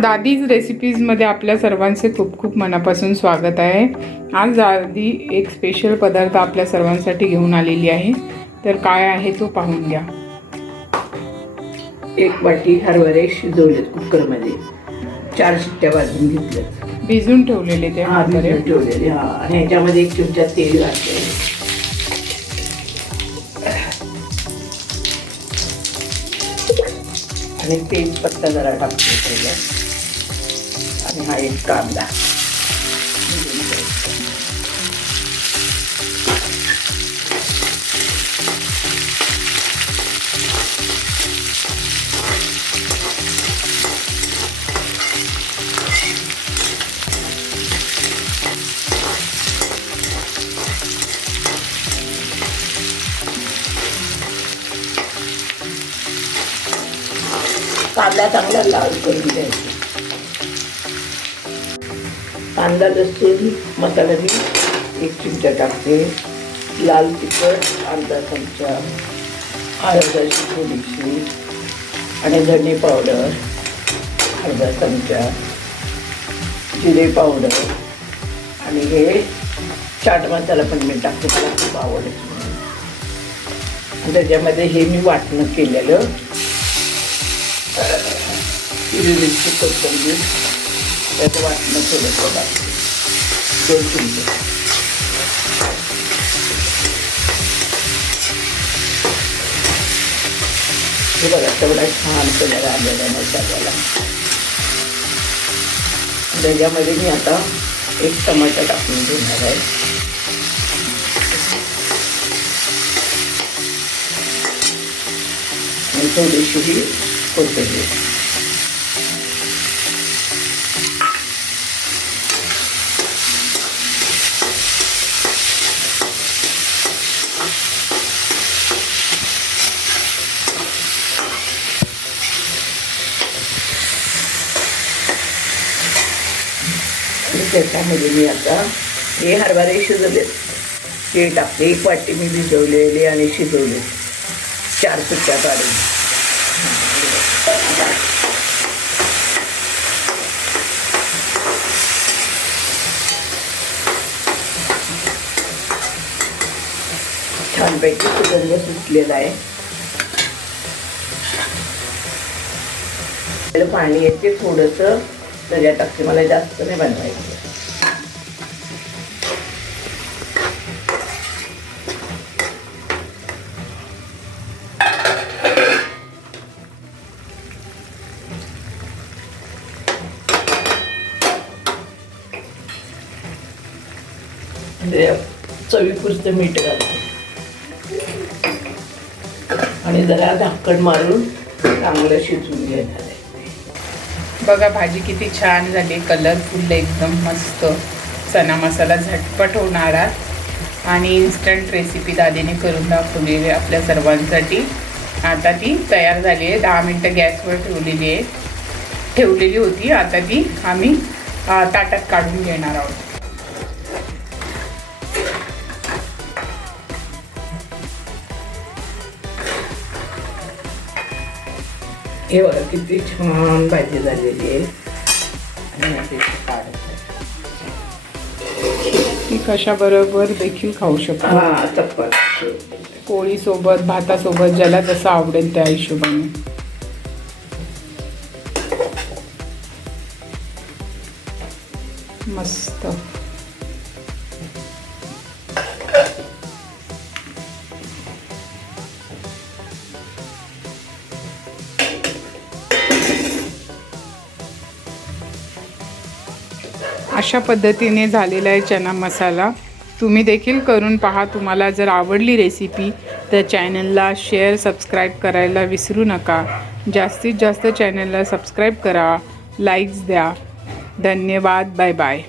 दादीज रेसिपीजमध्ये आपल्या सर्वांचे खूप खूप मनापासून स्वागत आहे। आज दादी एक स्पेशल पदार्थ आपल्या सर्वांसाठी घेऊन आलेली आहे, तर काय आहे तो पाहून घ्या। एक वाटी हरभरे शिजवलेत कुकरमध्ये, 4 शिट्ट्या वाजून घेतल्यात, भिजून ठेवलेले ते हरभरे ठेवलेले। आणि ह्याच्यामध्ये 1 चमचा तेल घातले आणि तेजपत्ता जरा टाकतो पहिला, आणि हा एक कांदा कांदा चांगला लाल करून घ्यायचा। कांदा लसूण मसाला मी 1 चमचा टाकते, लाल तिखट अर्धा चमचा, हळद थोडीशी, आणि धने पावडर अर्धा चमचा, जिरे पावडर, आणि हे चाट मसाला पण मी टाकते, मला खूप आवडते म्हणून। आणि त्याच्यामध्ये हे मी वाटणं केलेलं हिरवी मिरची कोथिंबीर त्याचं वाटणं थोडंसं टाकते, 2 चमचे। हे बघा तेवढा छान कलर आलेला आहे मसाल्याला। त्याच्यामध्ये मी आता 1 टमाटा टाकून घेणार आहे, आणि थोडीशी ही कोथिंबीर। त्याच्यामध्ये मी आता हे हरभरे शिजवले ते टाकते, 1 वाटी मी भिजवलेले आणि शिजवले, 4 शिट्ट्या काढून। छानपैकी सुगंध सुटलेला आहे। पाणी येते थोडंसं त्याच्यात टाकते, मला जास्त नाही बनवायचं। चवीपुरतं मीठ घालते आणि जरा झाकण मारून चांगलं शिजवून घेणार आहे। बघा भाजी किती छान झाली, कलरफुल एकदम मस्त। चना मसाला झटपट होणारा आणि इन्स्टंट रेसिपी दादीने करून दाखवलेली आपल्या सर्वांसाठी। आता ती तयार झाली आहे, 10 मिनटं गॅसवर ठेवलेली होती। आता ती आम्ही ताटात काढून घेणार आहोत। हे बघा किती छान भाजी झालेली आहे, आणि ती कशाबरोबर देखील खाऊ शकतो, चपात, पोळीसोबत, भातासोबत, ज्याला जसं आवडेल त्या हिशोबाने। मस्त। अशा पद्धतीने झालेला आहे चना मसाला। तुम्ही देखील करून पहा। तुम्हाला जर आवडली रेसिपी तर चॅनलला शेअर सबस्क्राईब करायला विसरू नका। जास्तीत जास्त चॅनलला सबस्क्राईब करा, लाईक्स द्या। धन्यवाद, बाय बाय।